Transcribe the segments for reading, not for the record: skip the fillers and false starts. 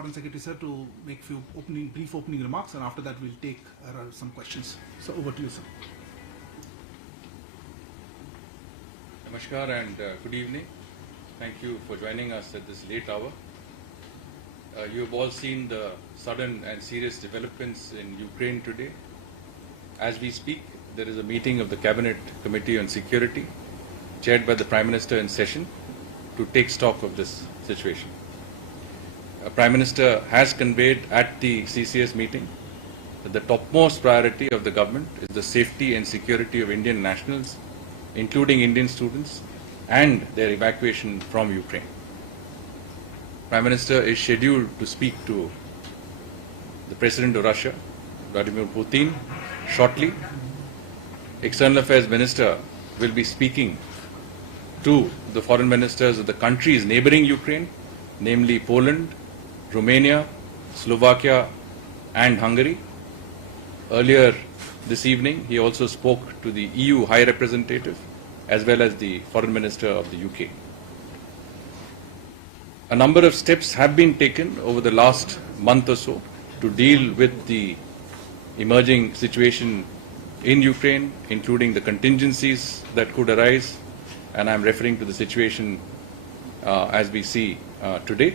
Foreign Secretary sir to make few brief opening remarks, and after that we'll take some questions. So over to you, sir. Namaskar and good evening. Thank you for joining us at this late hour. You have all seen the sudden and serious developments in Ukraine today. As we speak, there is a meeting of the Cabinet Committee on Security, chaired by the Prime Minister in session, to take stock of this situation. Prime Minister has conveyed at the CCS meeting that the topmost priority of the government is the safety and security of Indian nationals, including Indian students, and their evacuation from Ukraine. Prime Minister is scheduled to speak to the President of Russia, Vladimir Putin, shortly. External Affairs Minister will be speaking to the foreign ministers of the countries neighboring Ukraine, namely Poland, Romania, Slovakia, and Hungary. Earlier this evening, he also spoke to the EU High Representative as well as the Foreign Minister of the UK. A number of steps have been taken over the last month or so to deal with the emerging situation in Ukraine, including the contingencies that could arise, and I'm referring to the situation as we see today.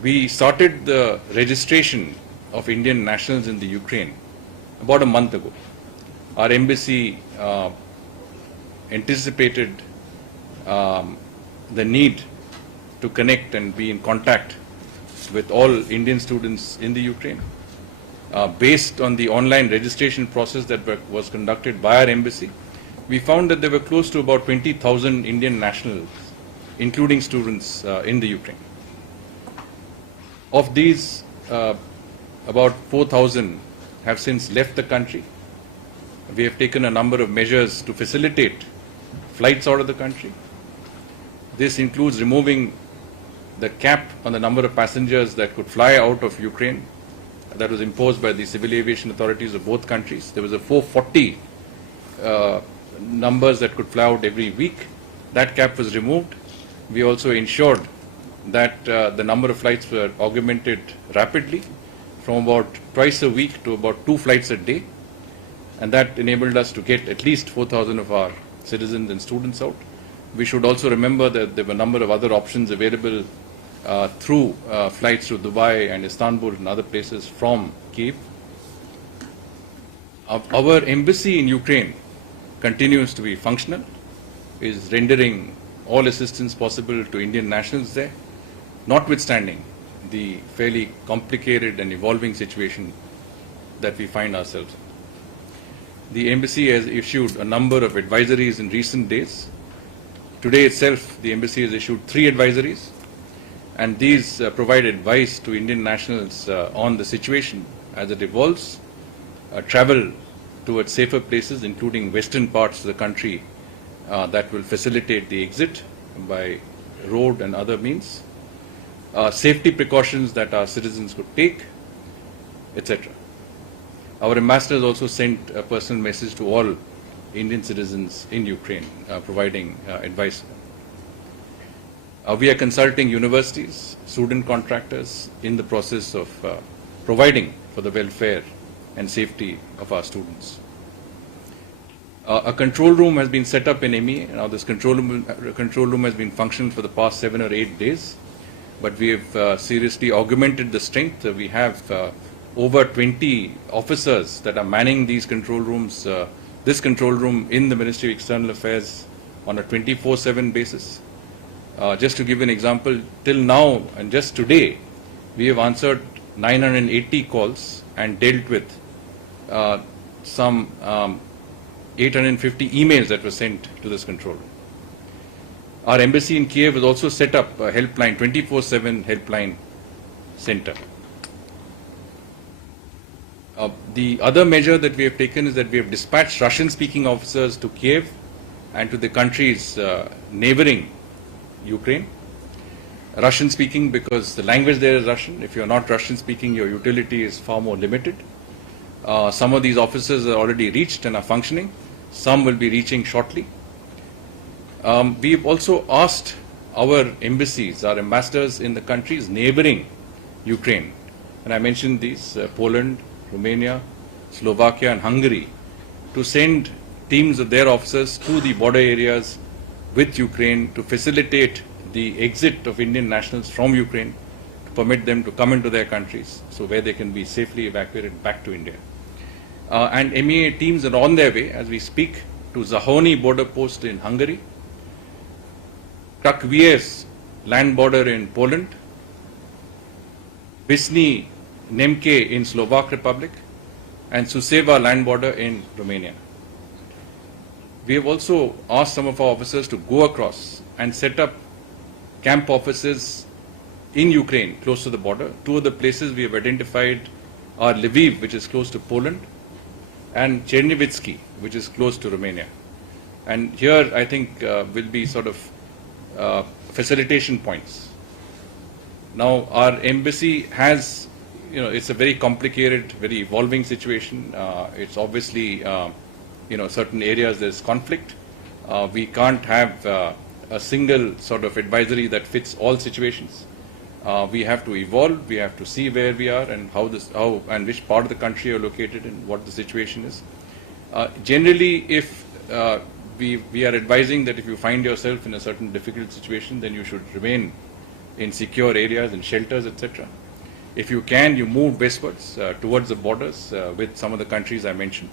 We started the registration of Indian nationals in the Ukraine about a month ago. Our embassy anticipated the need to connect and be in contact with all Indian students in the Ukraine. Based on the online registration process that was conducted by our embassy, we found that there were close to about 20,000 Indian nationals, including students in the Ukraine. Of these, about 4,000 have since left the country. We have taken a number of measures to facilitate flights out of the country. This includes removing the cap on the number of passengers that could fly out of Ukraine that was imposed by the civil aviation authorities of both countries. There was a 440 numbers that could fly out every week. That cap was removed. We also ensured that the number of flights were augmented rapidly from about twice a week to about 2 flights a day, and that enabled us to get at least 4,000 of our citizens and students out. We should also remember that there were a number of other options available through flights to Dubai and Istanbul and other places from Kyiv. Our embassy in Ukraine continues to be functional, is rendering all assistance possible to Indian nationals there, notwithstanding the fairly complicated and evolving situation that we find ourselves in. The embassy has issued a number of advisories in recent days. Today itself, the embassy has issued 3 advisories, and these provide advice to Indian nationals on the situation as it evolves, travel towards safer places, including western parts of the country that will facilitate the exit by road and other means, safety precautions that our citizens could take, etc. Our ambassador has also sent a personal message to all Indian citizens in Ukraine, providing advice. We are consulting universities, student contractors in the process of providing for the welfare and safety of our students. A control room has been set up in MEA. Now this control room has been functional for the past 7 or 8 days, but we have seriously augmented the strength. We have over 20 officers that are manning these control rooms, this control room in the Ministry of External Affairs on a 24/7 basis. Just to give an example, till now and just today, we have answered 980 calls and dealt with some 850 emails that were sent to this control room. Our embassy in Kiev has also set up a helpline, 24/7 helpline center. The other measure that we have taken is that we have dispatched Russian-speaking officers to Kiev and to the countries neighboring Ukraine. Russian-speaking because the language there is Russian. If you are not Russian-speaking, your utility is far more limited. Some of these officers are already reached and are functioning. Some will be reaching shortly. We've also asked our embassies, our ambassadors in the countries neighboring Ukraine, and I mentioned these, Poland, Romania, Slovakia and Hungary, to send teams of their officers to the border areas with Ukraine to facilitate the exit of Indian nationals from Ukraine, to permit them to come into their countries, so where they can be safely evacuated back to India. And MEA teams are on their way as we speak to Zahoni border post in Hungary, Krakwiec land border in Poland, Visny Nemke in Slovak Republic, and Suceava land border in Romania. We have also asked some of our officers to go across and set up camp offices in Ukraine close to the border. Two of the places we have identified are Lviv, which is close to Poland, and Chernivtsi, which is close to Romania. And here I think will be sort of facilitation points. Now our embassy has, it's a very complicated, very evolving situation. It's obviously, certain areas there's conflict. We can't have a single sort of advisory that fits all situations. We have to evolve. We have to see where we are and how and which part of the country you're located and what the situation is. Generally, if we are advising that if you find yourself in a certain difficult situation, then you should remain in secure areas and shelters, etc. If you can, you move westwards towards the borders with some of the countries I mentioned.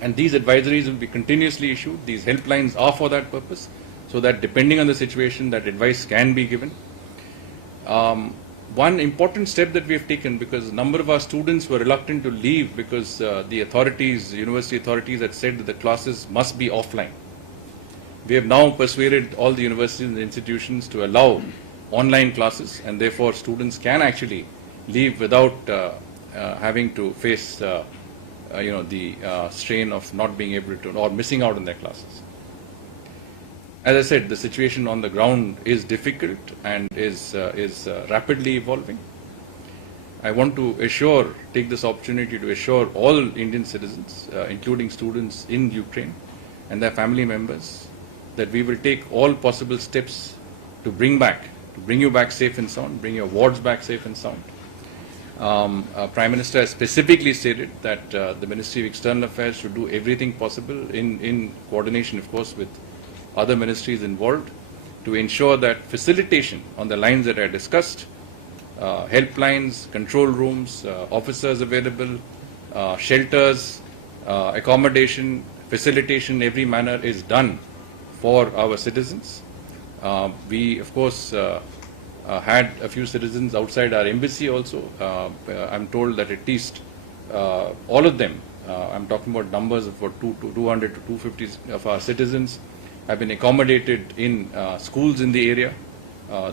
And these advisories will be continuously issued. These helplines are for that purpose, so that depending on the situation, that advice can be given. One important step that we have taken, because a number of our students were reluctant to leave because the authorities, university authorities had said that the classes must be offline. We have now persuaded all the universities and institutions to allow online classes, and therefore students can actually leave without having to face the strain of not being able to or missing out on their classes. As I said, the situation on the ground is difficult and is rapidly evolving. I want to take this opportunity to assure all Indian citizens, including students in Ukraine and their family members, that we will take all possible steps to bring you back safe and sound, bring your wards back safe and sound. Prime Minister has specifically stated that the Ministry of External Affairs should do everything possible in coordination, of course, with other ministries involved, to ensure that facilitation on the lines that I discussed, helplines, control rooms, officers available, shelters, accommodation, facilitation in every manner is done for our citizens. We, of course, had a few citizens outside our embassy also. I'm told that at least all of them, I'm talking about numbers of about 200 to 250 of our citizens, have been accommodated in schools in the area.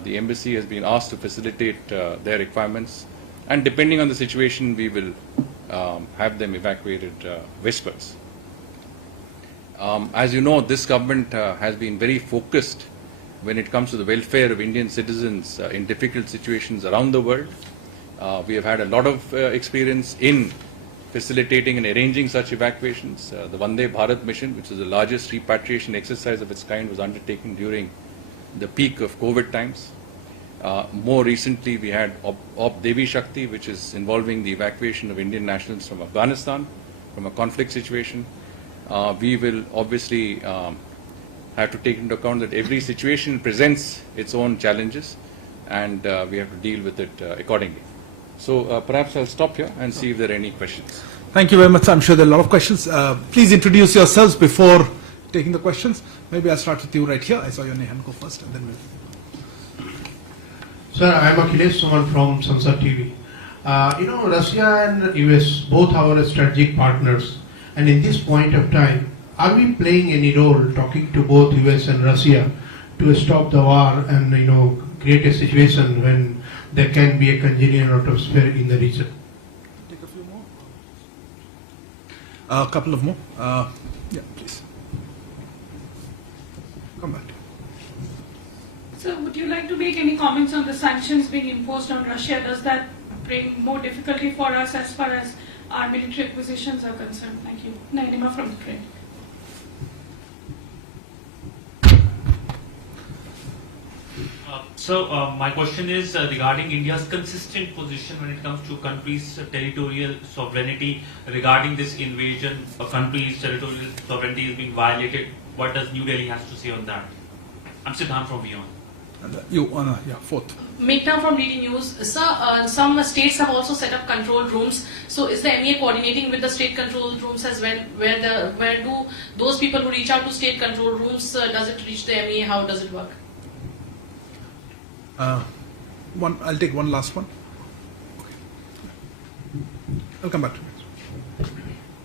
The embassy has been asked to facilitate their requirements, and depending on the situation, we will have them evacuated westwards. As you know, this government has been very focused when it comes to the welfare of Indian citizens in difficult situations around the world. We have had a lot of experience in facilitating and arranging such evacuations. The Vande Bharat mission, which is the largest repatriation exercise of its kind, was undertaken during the peak of COVID times. More recently, we had Op Devi Shakti, which is involving the evacuation of Indian nationals from Afghanistan, from a conflict situation. We will obviously have to take into account that every situation presents its own challenges, and we have to deal with it accordingly. So perhaps I'll stop here and see if there are any questions. Thank you very much. I'm sure there are a lot of questions. Please introduce yourselves before taking the questions. Maybe I'll start with you right here. I saw your hand go first, and then we'll... Sir, I am Akhilesh Suman from Sansad TV. Russia and US both are strategic partners, and in this point of time, are we playing any role talking to both US and Russia to stop the war and create a situation when there can be a congenial atmosphere in the region? Take a few more. A couple of more. Yeah, please. Come back. So would you like to make any comments on the sanctions being imposed on Russia? Does that bring more difficulty for us as far as our military acquisitions are concerned? Thank you. Nainima from Ukraine. My question is regarding India's consistent position when it comes to countries' territorial sovereignty regarding this invasion. A country's territorial sovereignty is being violated. What does New Delhi has to say on that? I'm Siddhant from Beyond. And you, yeah, fourth. Meghna from DD News. Sir, some states have also set up control rooms. So is the MEA coordinating with the state control rooms as well? Where do those people who reach out to state control rooms, does it reach the MEA? How does it work? I'll take one last one. I'll come back to you.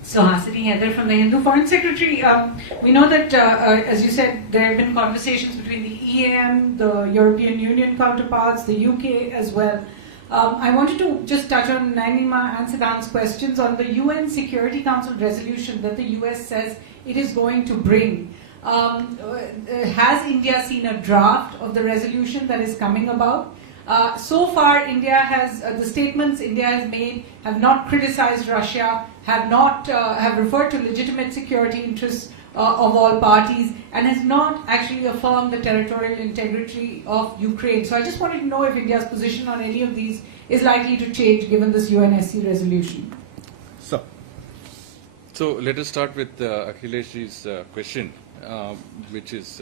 So Hasini Heather from the Hindu. Foreign Secretary, we know that, as you said, there have been conversations between the EAM, the European Union counterparts, the UK as well. I wanted to just touch on Nainima and Siddhant's questions on the UN Security Council resolution that the US says it is going to bring. Has India seen a draft of the resolution that is coming about? So far, India has the statements India has made have not criticized Russia, have referred to legitimate security interests of all parties, and has not actually affirmed the territorial integrity of Ukraine. So I just wanted to know if India's position on any of these is likely to change given this UNSC resolution. So let us start with Akhilesh's question, which is,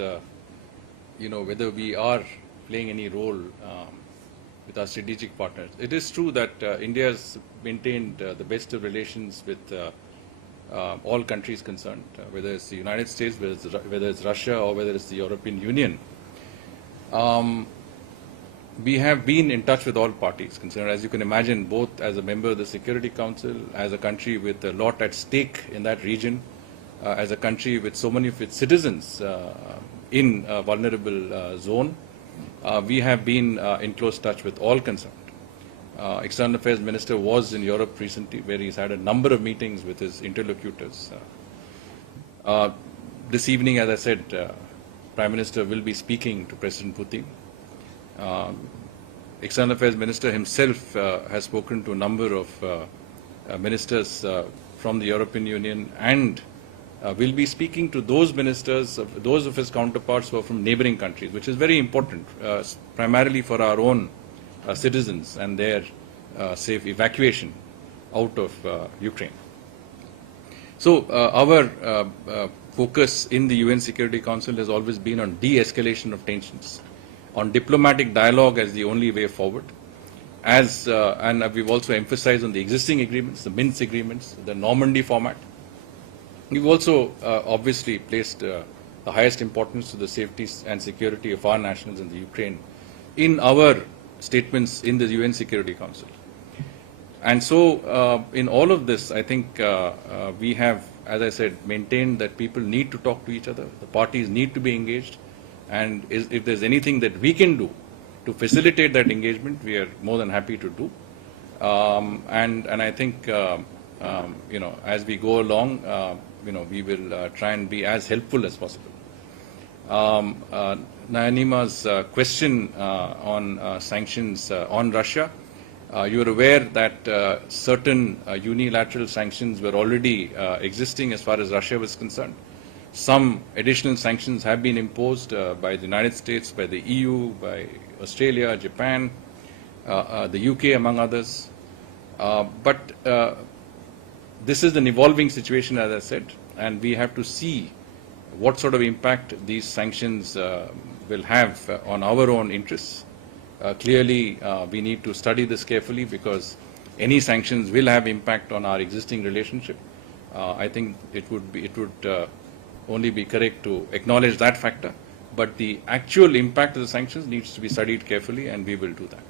whether we are playing any role with our strategic partners. It is true that India has maintained the best of relations with all countries concerned, whether it's the United States, whether it's Russia, or whether it's the European Union. We have been in touch with all parties concerned, as you can imagine, both as a member of the Security Council, as a country with a lot at stake in that region, as a country with so many of its citizens in a vulnerable zone. We have been in close touch with all concerned. External Affairs Minister was in Europe recently, where he's had a number of meetings with his interlocutors. This evening, as I said, Prime Minister will be speaking to President Putin. External Affairs Minister himself has spoken to a number of ministers from the European Union, and will be speaking to those ministers, those of his counterparts who are from neighboring countries, which is very important, primarily for our own citizens and their safe evacuation out of Ukraine. So our focus in the UN Security Council has always been on de-escalation of tensions, on diplomatic dialogue as the only way forward, and we've also emphasized on the existing agreements, the Minsk agreements, the Normandy format. We've also obviously placed the highest importance to the safety and security of our nationals in the Ukraine in our statements in the UN Security Council. And so in all of this, I think we have, as I said, maintained that people need to talk to each other, the parties need to be engaged, and if there's anything that we can do to facilitate that engagement, we are more than happy to do. And I think, as we go along, we will try and be as helpful as possible. Nainima's question on sanctions on Russia, you are aware that certain unilateral sanctions were already existing as far as Russia was concerned. Some additional sanctions have been imposed by the United States, by the EU, by Australia, Japan, the UK, among others. But this is an evolving situation, as I said, and we have to see what sort of impact these sanctions will have on our own interests. Clearly, we need to study this carefully, because any sanctions will have impact on our existing relationship. I think it would only be correct to acknowledge that factor, but the actual impact of the sanctions needs to be studied carefully, and we will do that.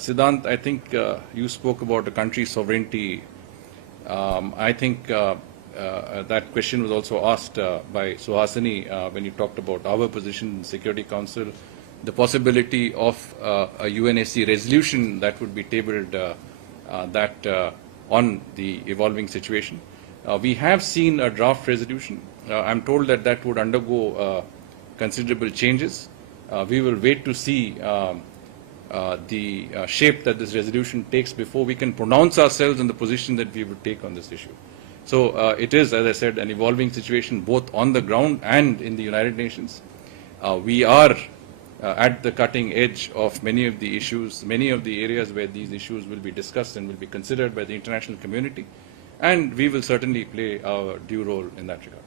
Siddhant, I think you spoke about a country's sovereignty. I think that question was also asked by Suhasini when you talked about our position in the Security Council, the possibility of a UNSC resolution that would be tabled on the evolving situation. We have seen a draft resolution. I'm told that that would undergo considerable changes. We will wait to see the shape that this resolution takes before we can pronounce ourselves on the position that we would take on this issue. So it is, as I said, an evolving situation both on the ground and in the United Nations. We are at the cutting edge of many of the issues, many of the areas where these issues will be discussed and will be considered by the international community, and we will certainly play our due role in that regard.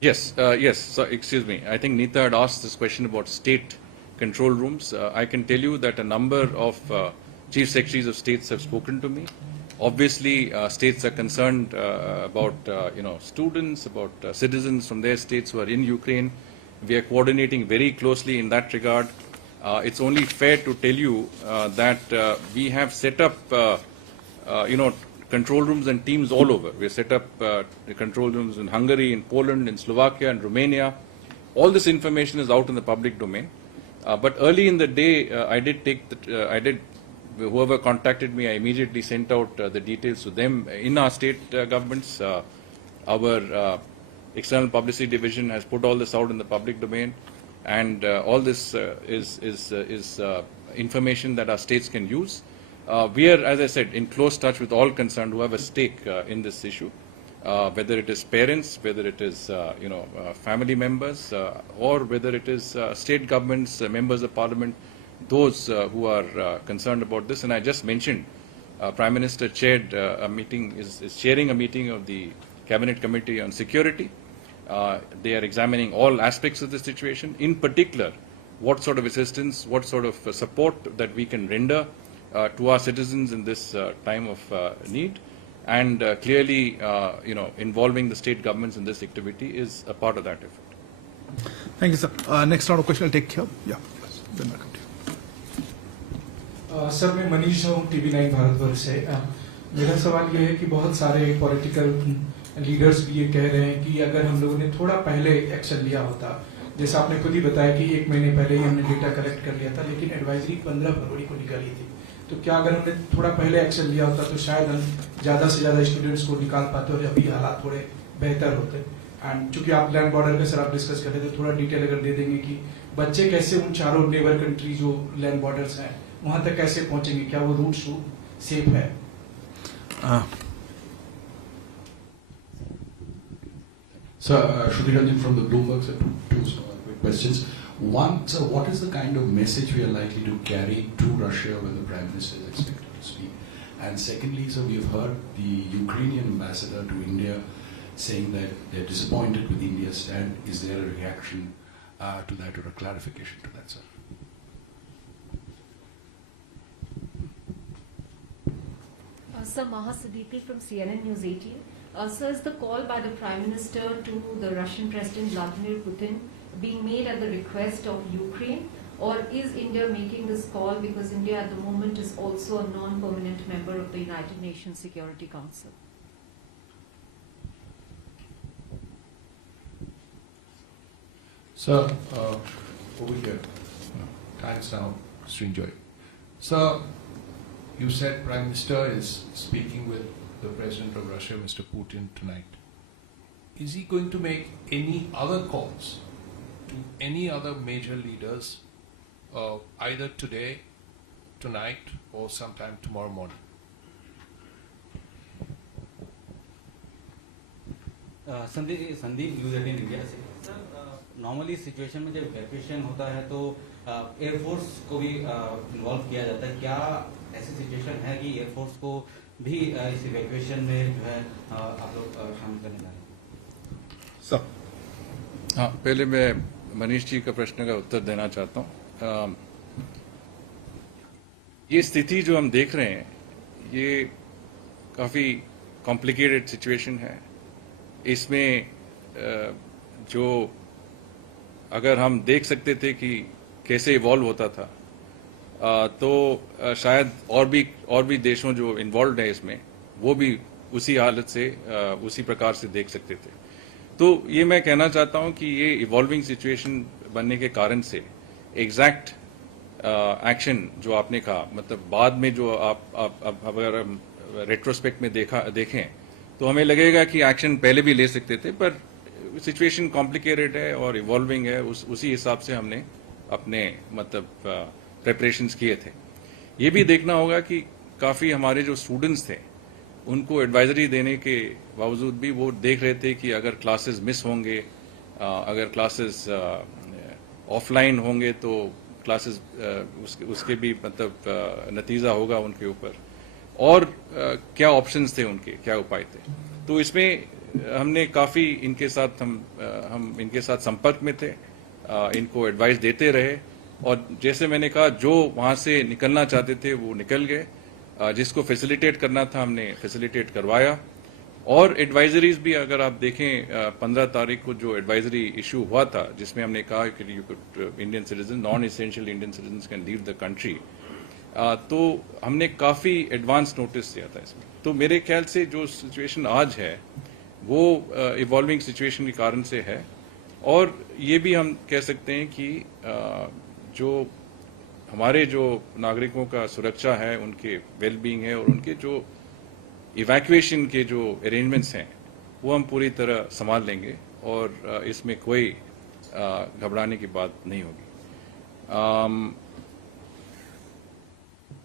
Yes, yes. So, excuse me. I think Neeta had asked this question about state control rooms. I can tell you that a number of chief secretaries of states have spoken to me. Obviously, states are concerned about students, about citizens from their states who are in Ukraine. We are coordinating very closely in that regard. It's only fair to tell you that we have set up, control rooms and teams all over. We have set up the control rooms in Hungary, in Poland, in Slovakia, and Romania. All this information is out in the public domain. But early in the day, whoever contacted me, I immediately sent out the details to them in our state governments. Our external publicity division has put all this out in the public domain, and all this is information that our states can use. We are, as I said, in close touch with all concerned who have a stake in this issue, whether it is parents, whether it is family members, or whether it is state governments, members of parliament, those who are concerned about this. And I just mentioned, Prime Minister chaired a meeting, is chairing a meeting of the Cabinet Committee on Security. They are examining all aspects of the situation, in particular, what sort of assistance, what sort of support that we can render to our citizens in this time of need, and clearly, involving the state governments in this activity is a part of that effort. Thank you, sir. Next round of question I'll take here. Yeah, then I'll come to you. Sir मैं मनीष हूँ TV9 Bharatvarsh से मेरा सवाल ये है कि बहुत सारे पॉलिटिकल लीडर्स भी ये कह रहे हैं कि अगर हम लोगों ने थोड़ा पहले एक्शन लिया होता, जैसा आपने खुद ही बताया कि 1 महीने पहले ही हमने डेटा कलेक्ट कर लिया था, लेकिन एडवाइजरी 15 फरवरी को निकाली थी। तो क्या अगर हमने थोड़ा पहले एक्शन लिया होता तो शायद हम ज़्यादा से ज़्यादा स्टूडेंट्स को निकाल पाते और अभी हालात थोड़े बेहतर होते। एंड चूंकि आप लैंड बॉर्डर का सर आप डिस्कस कर रहे थे, थोड़ा डिटेल अगर दे देंगे कि बच्चे कैसे उन चारों नेबर कंट्री जो लैंड बॉर्डर्स हैं वहां तक कैसे पहुंचेंगे, क्या वो रूट सेफ है? Sir, Shruti Ranjan from the Bloomberg, sir, two quick questions. One, sir, what is the kind of message we are likely to carry to Russia when the Prime Minister is expected to speak? And secondly, sir, we have heard the Ukrainian ambassador to India saying that they're disappointed with India's stand. Is there a reaction to that or a clarification to that, sir? Sir, Maha Siddiqui from CNN News 18. Sir, is the call by the Prime Minister to the Russian President Vladimir Putin being made at the request of Ukraine, or is India making this call because India at the moment is also a non-permanent member of the United Nations Security Council? Sir, over here. Thanks now, Srinjoy. Sir, you said Prime Minister is speaking with the President of Russia, Mr. Putin, tonight. Is he going to make any other calls to any other major leaders, either today, tonight, or sometime tomorrow morning? Sandeep news 18 India से। Sir, normally situation में जब evacuation होता है तो air force को भी involve किया जाता है। क्या ऐसी सिचुएशन है कि एयरफोर्स को भी इस इवैक्यूएशन में जो है आप लोग शामिल करने जा रहे हैं? सर, हाँ, पहले मैं मनीष जी का प्रश्न का उत्तर देना चाहता हूँ। ये स्थिति जो हम देख रहे हैं ये काफ़ी कॉम्प्लिकेटेड सिचुएशन है। इसमें जो अगर हम देख सकते थे कि कैसे इवॉल्व होता था तो शायद और भी देशों जो इन्वॉल्व है इसमें वो भी उसी हालत से उसी प्रकार से देख सकते थे। तो ये मैं कहना चाहता हूं कि ये इवॉल्विंग सिचुएशन बनने के कारण से एग्जैक्ट एक्शन जो आपने कहा, मतलब बाद में जो आप अगर रेट्रोस्पेक्ट में देखें तो हमें लगेगा कि एक्शन पहले भी ले सकते थे, पर सिचुएशन कॉम्प्लिकेटेड है और इवॉल्विंग है। उसी हिसाब से हमने अपने मतलब प्रिपरेशंस किए थे। ये भी देखना होगा कि काफ़ी हमारे जो स्टूडेंट्स थे उनको एडवाइजरी देने के बावजूद भी वो देख रहे थे कि अगर क्लासेस मिस होंगे, अगर क्लासेस ऑफलाइन होंगे तो क्लासेस उसके भी मतलब नतीजा होगा उनके ऊपर, और क्या ऑप्शंस थे उनके, क्या उपाय थे। तो इसमें हमने काफ़ी इनके साथ हम इनके साथ संपर्क में थे, इनको एडवाइस देते रहे, और जैसे मैंने कहा जो वहाँ से निकलना चाहते थे वो निकल गए, जिसको फैसिलिटेट करना था हमने फैसिलिटेट करवाया। और एडवाइजरीज भी अगर आप देखें 15 तारीख को जो एडवाइजरी इशू हुआ था जिसमें हमने कहा कि you could Indian citizen, non essential Indian citizen can leave the country, तो हमने काफ़ी एडवांस नोटिस दिया था इसमें। तो मेरे ख्याल से जो सिचुएशन आज है वो इवॉल्विंग सिचुएशन के कारण से है, और ये भी हम कह सकते हैं कि जो हमारे जो नागरिकों का सुरक्षा है, उनके वेलबींग है, और उनके जो इवैक्यूएशन के जो अरेंजमेंट्स हैं वो हम पूरी तरह संभाल लेंगे, और इसमें कोई घबराने की बात नहीं होगी।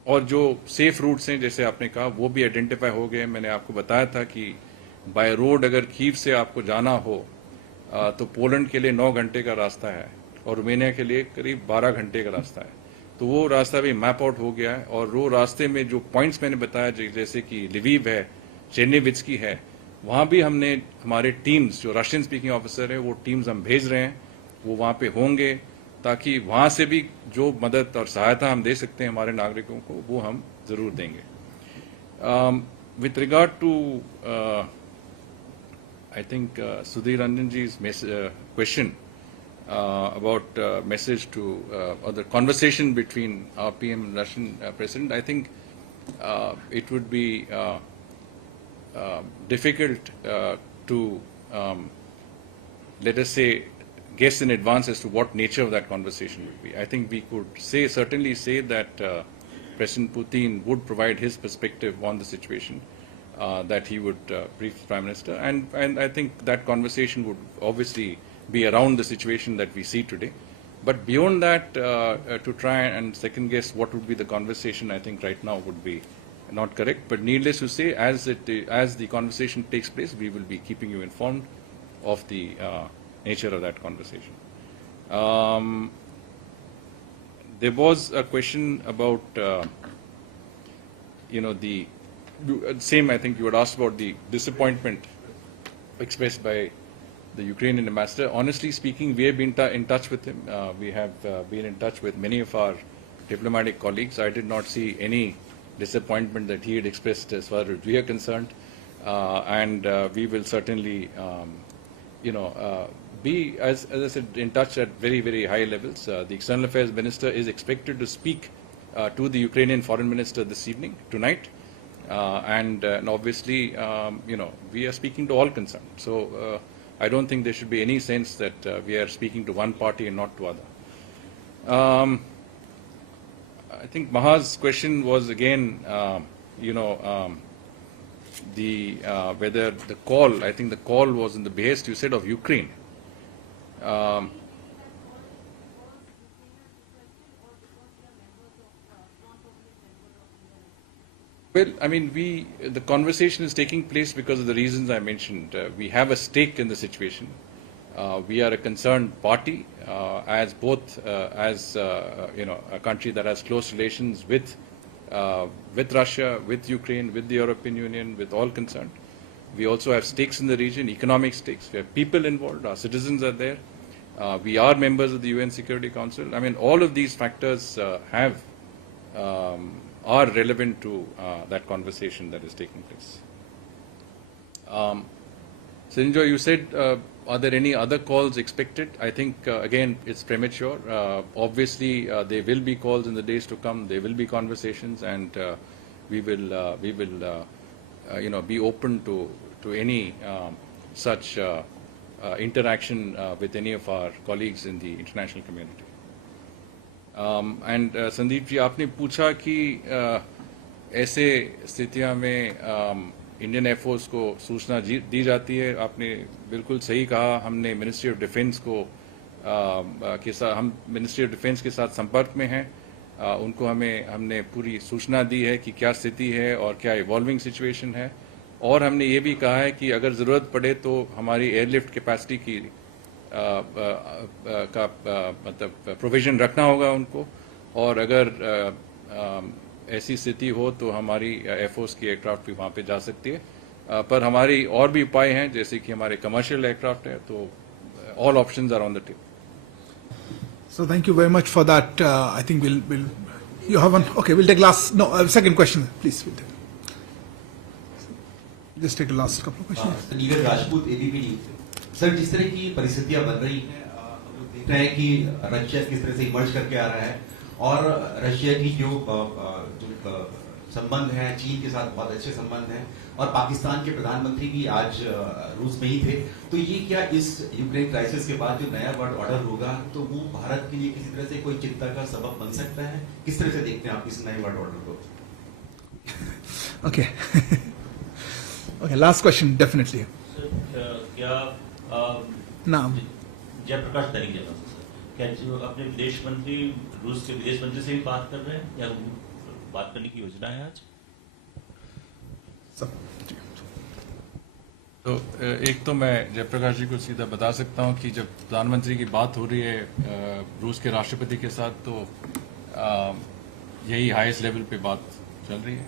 और जो सेफ रूट्स हैं जैसे आपने कहा वो भी आइडेंटिफाई हो गए। मैंने आपको बताया था कि बाय रोड अगर कीव से आपको जाना हो तो पोलैंड के लिए 9 घंटे का रास्ता है और रोमेनिया के लिए करीब 12 घंटे का रास्ता है। तो वो रास्ता भी मैप आउट हो गया है, और वो रास्ते में जो पॉइंट्स मैंने बताया जैसे कि लिवीव है, चेरनीवित्स्की है, वहाँ भी हमने हमारे टीम्स जो रशियन स्पीकिंग ऑफिसर है वो टीम्स हम भेज रहे हैं, वो वहाँ पे होंगे, ताकि वहाँ से भी जो मदद और सहायता हम दे सकते हैं हमारे नागरिकों को वो हम जरूर देंगे। With regard to I think Sudhir Ranjanji's question about message to or the conversation between our PM and Russian President, I think it would be difficult to let us say guess in advance as to what nature of that conversation would be. I think we could certainly say that President Putin would provide his perspective on the situation. That he would brief the Prime Minister, and I think that conversation would obviously be around the situation that we see today. But beyond that, to try and second guess what would be the conversation, I think right now would be not correct. But needless to say, as the conversation takes place, we will be keeping you informed of the nature of that conversation. There was a question about the same, I think you had asked about the disappointment expressed by the Ukrainian ambassador. Honestly speaking, we have been in touch with him. We have been in touch with many of our diplomatic colleagues. I did not see any disappointment that he had expressed as far as we are concerned. And we will certainly, be, as I said, in touch at very, very high levels. The External Affairs Minister is expected to speak to the Ukrainian Foreign Minister this evening, tonight. And obviously, we are speaking to all concerned. So I don't think there should be any sense that we are speaking to one party and not to other. I think Maha's question was again, whether the call, I think the call was in the behest, you said, of Ukraine. Well, I mean, the conversation is taking place because of the reasons I mentioned. We have a stake in the situation. We are a concerned party, as both a country that has close relations with Russia, with Ukraine, with the European Union, with all concerned. We also have stakes in the region, economic stakes. We have people involved. Our citizens are there. We are members of the UN Security Council. I mean, all of these factors are relevant to that conversation that is taking place. Sinjo, you said, are there any other calls expected? I think, again, it's premature. Obviously, there will be calls in the days to come. There will be conversations, and we will be open to any such interaction with any of our colleagues in the international community. And Sandeep ji, आपने पूछा कि ऐसे स्थितियों में Indian air force को सूचना दी जाती है। आपने बिल्कुल सही कहा। हमने मिनिस्ट्री ऑफ डिफेंस हम मिनिस्ट्री ऑफ डिफेंस के साथ संपर्क में हैं। उनको हमने पूरी सूचना दी है कि क्या स्थिति है और क्या इवॉल्विंग सिचुएशन है, और हमने ये भी कहा है कि अगर ज़रूरत पड़े तो हमारी एयरलिफ्ट कैपेसिटी की मतलब प्रोविजन रखना होगा उनको, और अगर ऐसी स्थिति हो तो हमारी एयरफोर्स की एयरक्राफ्ट भी वहाँ पे जा सकती है। पर हमारी और भी उपाय हैं, जैसे कि हमारे कमर्शियल एयरक्राफ्ट है, तो all options are on the table. So thank you very much for that. I think we'll you have one. Okay, we'll take second question, please. We'll take. Just take the last couple of questions. Neeraj Rajput, ABP news. Sir, जिस तरह की परिस्थितियां बन रही हैं, हम लोग देख रहे हैं कि रशिया किस तरह से इमर्ज करके आ रहा है, और रशिया की जो संबंध है चीन के साथ बहुत अच्छे संबंध हैं, और पाकिस्तान के प्रधानमंत्री भी आज रूस में ही थे। तो ये क्या इस यूक्रेन क्राइसिस के बाद जो नया वर्ल्ड ऑर्डर होगा तो वो भारत के लिए किसी तरह से कोई चिंता का सबब बन सकता है? किस तरह से देखते हैं आप इस नए वर्ल्ड ऑर्डर को? Okay. Okay, last question, definitely. क्या नाम जयप्रकाश दरिया, क्या जो अपने विदेश मंत्री रूस के विदेश मंत्री से भी बात कर रहे हैं या बात करने की योजना है आज? तो एक तो मैं जयप्रकाश जी को सीधा बता सकता हूं कि जब प्रधानमंत्री की बात हो रही है रूस के राष्ट्रपति के साथ, तो यही हाईएस्ट लेवल पे बात चल रही है।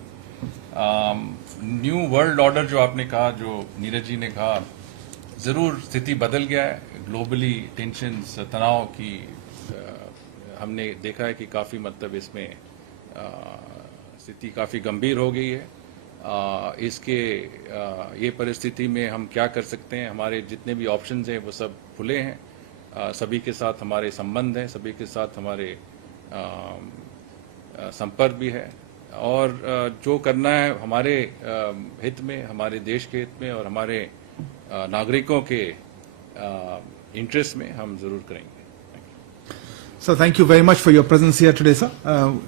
न्यू वर्ल्ड ऑर्डर जो आपने कहा, जो नीरज जी ने कहा, जरूर स्थिति बदल गया है। ग्लोबली टेंशन्स, तनाव की हमने देखा है कि काफी मतलब इसमें स्थिति काफी गंभीर हो गई है। ये परिस्थिति में हम क्या कर सकते हैं? हमारे जितने भी ऑप्शंस हैं वो सब खुले हैं। सभी के साथ हमारे संबंध हैं, सभी के साथ हमारे संपर्क भी है, और जो करना है हमारे हित में, हमारे देश के हित में और हमारे नागरिकों के इंटरेस्ट में हम जरूर करेंगे। So thank you very much for your presence here today, sir.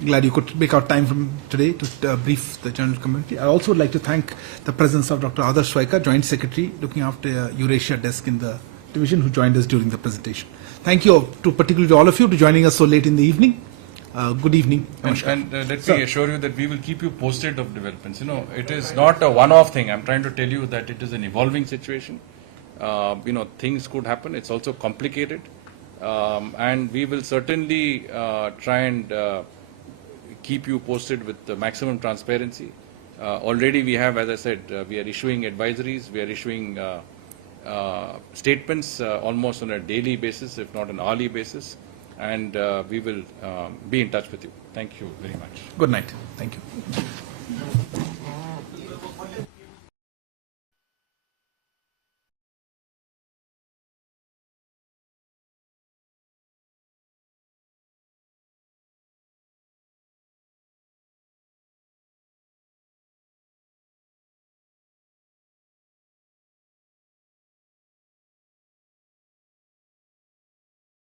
Glad you could make out time from today to brief the general community. I also would like to thank the presence of Dr. Adarsh Swaikar, Joint Secretary looking after Eurasia desk in the division, who joined us during the presentation. Thank you particularly to all of you for joining us so late in the evening. Good evening. And let me assure you that we will keep you posted of developments. You know, it is not a one-off thing. I'm trying to tell you that it is an evolving situation. Things could happen. It's also complicated. And we will certainly try and keep you posted with the maximum transparency. Already we have, as I said, we are issuing advisories, we are issuing statements almost on a daily basis, if not an hourly basis, and we will be in touch with you. Thank you very much. Good night. Thank you.